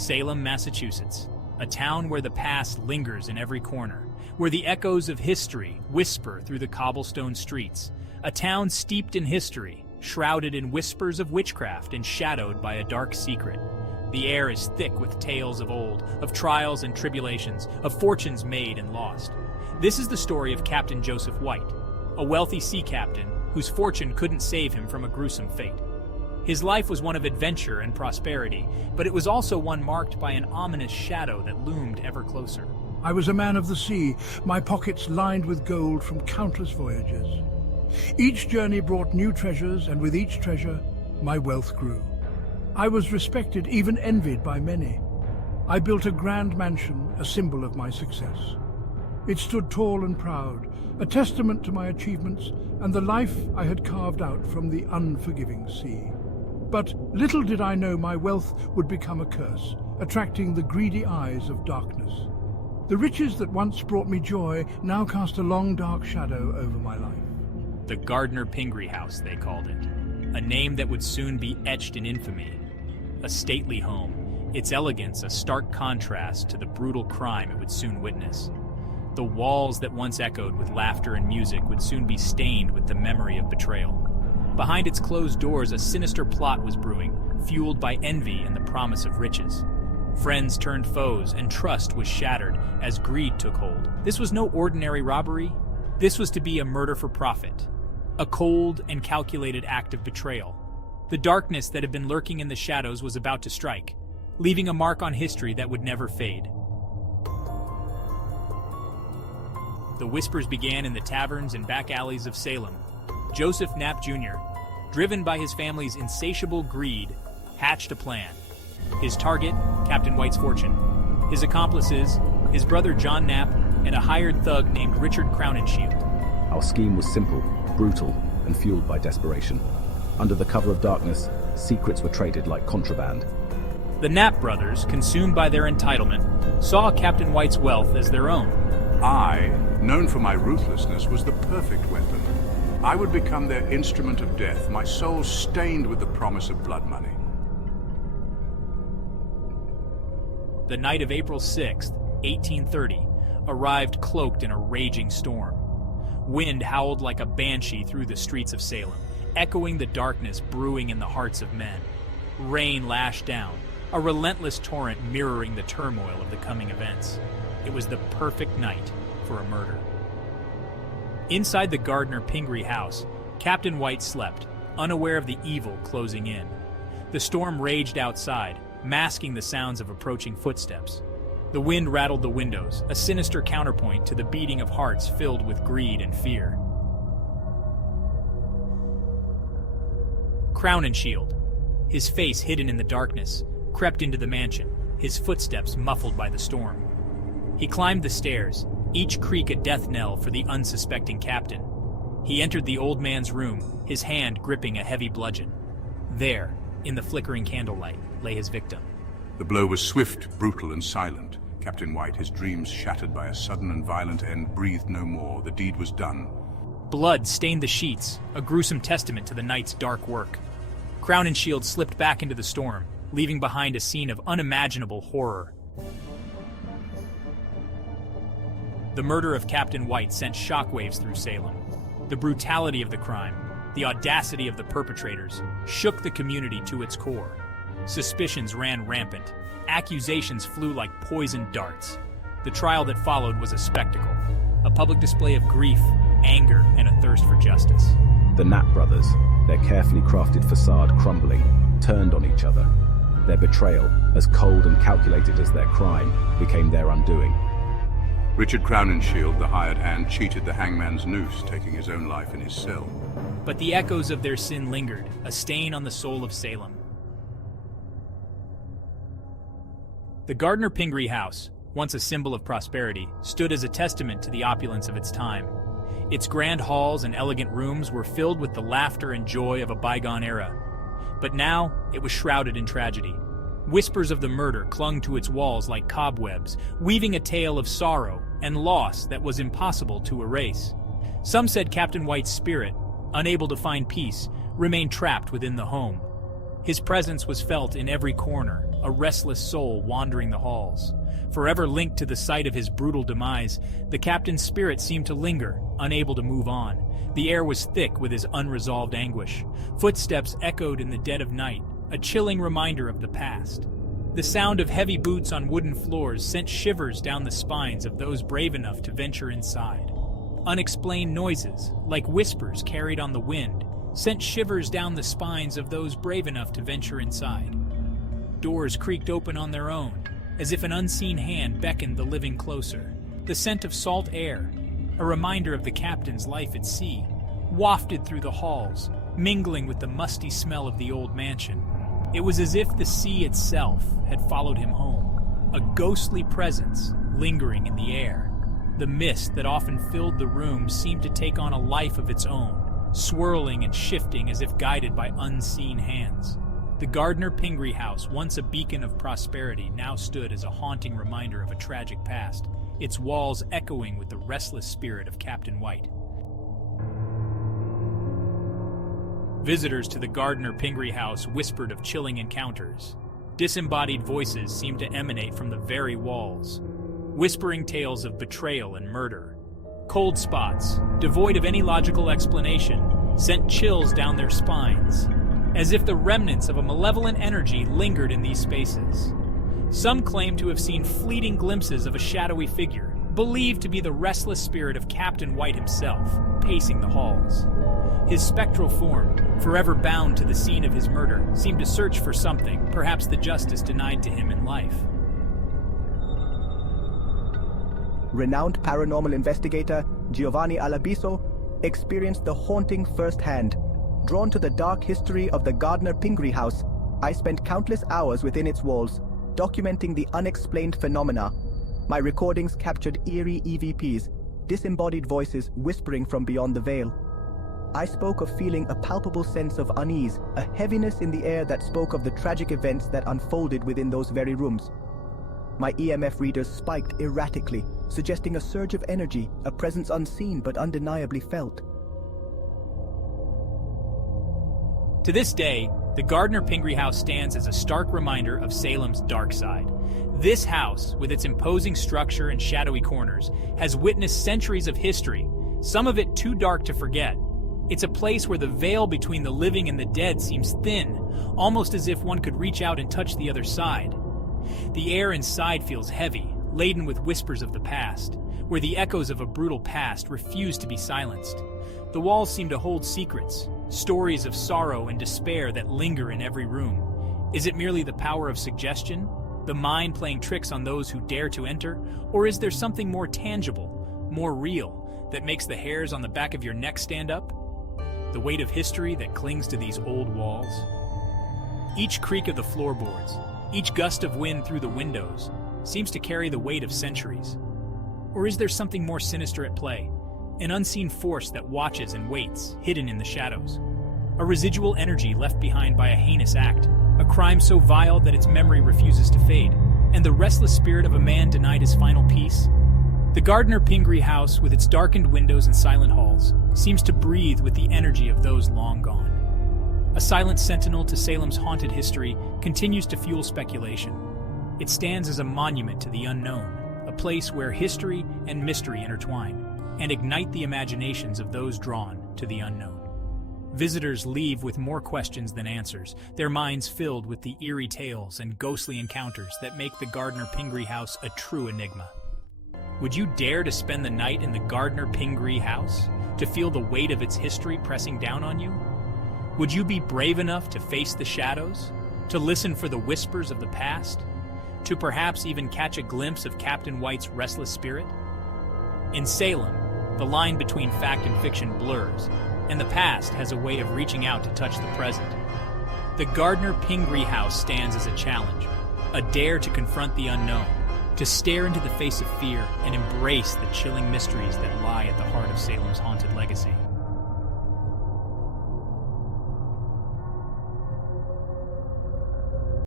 Salem, Massachusetts, a town where the past lingers in every corner, where the echoes of history whisper through the cobblestone streets, a town steeped in history, shrouded in whispers of witchcraft and shadowed by a dark secret. The air is thick with tales of old, of trials and tribulations, of fortunes made and lost. This is the story of Captain Joseph White, a wealthy sea captain whose fortune couldn't save him from a gruesome fate. His life was one of adventure and prosperity, but it was also one marked by an ominous shadow that loomed ever closer. I was a man of the sea, my pockets lined with gold from countless voyages. Each journey brought new treasures, and with each treasure, my wealth grew. I was respected, even envied by many. I built a grand mansion, a symbol of my success. It stood tall and proud, a testament to my achievements and the life I had carved out from the unforgiving sea. But little did I know my wealth would become a curse, attracting the greedy eyes of darkness. The riches that once brought me joy now cast a long dark shadow over my life. The Gardner Pingree House, they called it, a name that would soon be etched in infamy. A stately home, its elegance a stark contrast to the brutal crime it would soon witness. The walls that once echoed with laughter and music would soon be stained with the memory of betrayal. Behind its closed doors, a sinister plot was brewing, fueled by envy and the promise of riches. Friends turned foes, and trust was shattered as greed took hold. This was no ordinary robbery. This was to be a murder for profit, a cold and calculated act of betrayal. The darkness that had been lurking in the shadows was about to strike, leaving a mark on history that would never fade. The whispers began in the taverns and back alleys of Salem. Joseph Knapp Jr., driven by his family's insatiable greed, hatched a plan. His target, Captain White's fortune. His accomplices, his brother John Knapp, and a hired thug named Richard Crowninshield. Our scheme was simple, brutal, and fueled by desperation. Under the cover of darkness, secrets were traded like contraband. The Knapp brothers, consumed by their entitlement, saw Captain White's wealth as their own. I, known for my ruthlessness, was the perfect weapon. I would become their instrument of death, my soul stained with the promise of blood money. The night of April 6th, 1830, arrived cloaked in a raging storm. Wind howled like a banshee through the streets of Salem, echoing the darkness brewing in the hearts of men. Rain lashed down, a relentless torrent mirroring the turmoil of the coming events. It was the perfect night for a murder. Inside the Gardner Pingree house, Captain White slept, unaware of the evil closing in. The storm raged outside, masking the sounds of approaching footsteps. The wind rattled the windows, a sinister counterpoint to the beating of hearts filled with greed and fear. Crowninshield, his face hidden in the darkness, crept into the mansion, his footsteps muffled by the storm. He climbed the stairs, each creak a death knell for the unsuspecting captain. He entered the old man's room, his hand gripping a heavy bludgeon. There, in the flickering candlelight, lay his victim. The blow was swift, brutal, and silent. Captain White, his dreams shattered by a sudden and violent end, breathed no more. The deed was done. Blood stained the sheets, a gruesome testament to the night's dark work. Crowninshield slipped back into the storm, leaving behind a scene of unimaginable horror. The murder of Captain White sent shockwaves through Salem. The brutality of the crime, the audacity of the perpetrators, shook the community to its core. Suspicions ran rampant. Accusations flew like poisoned darts. The trial that followed was a spectacle, a public display of grief, anger, and a thirst for justice. The Knapp brothers, their carefully crafted facade crumbling, turned on each other. Their betrayal, as cold and calculated as their crime, became their undoing. Richard Crowninshield, the hired hand, cheated the hangman's noose, taking his own life in his cell. But the echoes of their sin lingered, a stain on the soul of Salem. The Gardner Pingree house, once a symbol of prosperity, stood as a testament to the opulence of its time. Its grand halls and elegant rooms were filled with the laughter and joy of a bygone era. But now, it was shrouded in tragedy. Whispers of the murder clung to its walls like cobwebs, weaving a tale of sorrow and loss that was impossible to erase. Some said Captain White's spirit, unable to find peace, remained trapped within the home. His presence was felt in every corner, a restless soul wandering the halls. Forever linked to the site of his brutal demise, the captain's spirit seemed to linger, unable to move on. The air was thick with his unresolved anguish. Footsteps echoed in the dead of night, a chilling reminder of the past. The sound of heavy boots on wooden floors sent shivers down the spines of those brave enough to venture inside. Unexplained noises, like whispers carried on the wind, sent shivers down the spines of those brave enough to venture inside. Doors creaked open on their own, as if an unseen hand beckoned the living closer. The scent of salt air, a reminder of the captain's life at sea, wafted through the halls, mingling with the musty smell of the old mansion. It was as if the sea itself had followed him home, a ghostly presence lingering in the air. The mist that often filled the room seemed to take on a life of its own, swirling and shifting as if guided by unseen hands. The Gardner Pingree house, once a beacon of prosperity, now stood as a haunting reminder of a tragic past, its walls echoing with the restless spirit of Captain White. Visitors to the Gardner Pingree house whispered of chilling encounters. Disembodied voices seemed to emanate from the very walls, whispering tales of betrayal and murder. Cold spots, devoid of any logical explanation, sent chills down their spines, as if the remnants of a malevolent energy lingered in these spaces. Some claim to have seen fleeting glimpses of a shadowy figure, believed to be the restless spirit of Captain White himself, pacing the halls. His spectral form, forever bound to the scene of his murder, seemed to search for something, perhaps the justice denied to him in life. Renowned paranormal investigator Giovanni Alabiso experienced the haunting firsthand. Drawn to the dark history of the Gardner Pingree house, I spent countless hours within its walls, documenting the unexplained phenomena. My recordings captured eerie EVPs, disembodied voices whispering from beyond the veil. I spoke of feeling a palpable sense of unease, a heaviness in the air that spoke of the tragic events that unfolded within those very rooms. My EMF readers spiked erratically, suggesting a surge of energy, a presence unseen but undeniably felt. To this day, the Gardner Pingree house stands as a stark reminder of Salem's dark side. This house, with its imposing structure and shadowy corners, has witnessed centuries of history, some of it too dark to forget. It's a place where the veil between the living and the dead seems thin, almost as if one could reach out and touch the other side. The air inside feels heavy, laden with whispers of the past, where the echoes of a brutal past refuse to be silenced. The walls seem to hold secrets, stories of sorrow and despair that linger in every room. Is it merely the power of suggestion, the mind playing tricks on those who dare to enter, or is there something more tangible, more real, that makes the hairs on the back of your neck stand up? The weight of history that clings to these old walls? Each creak of the floorboards, each gust of wind through the windows, seems to carry the weight of centuries. Or is there something more sinister at play? An unseen force that watches and waits, hidden in the shadows. A residual energy left behind by a heinous act, a crime so vile that its memory refuses to fade, and the restless spirit of a man denied his final peace? The Gardner Pingree house, with its darkened windows and silent halls, seems to breathe with the energy of those long gone. A silent sentinel to Salem's haunted history continues to fuel speculation. It stands as a monument to the unknown, a place where history and mystery intertwine and ignite the imaginations of those drawn to the unknown. Visitors leave with more questions than answers, their minds filled with the eerie tales and ghostly encounters that make the Gardner Pingree house a true enigma. Would you dare to spend the night in the Gardner Pingree house, to feel the weight of its history pressing down on you? Would you be brave enough to face the shadows, to listen for the whispers of the past, to perhaps even catch a glimpse of Captain White's restless spirit? In Salem, the line between fact and fiction blurs, and the past has a way of reaching out to touch the present. The Gardner Pingree house stands as a challenge, a dare to confront the unknown, to stare into the face of fear and embrace the chilling mysteries that lie at the heart of Salem's haunted legacy.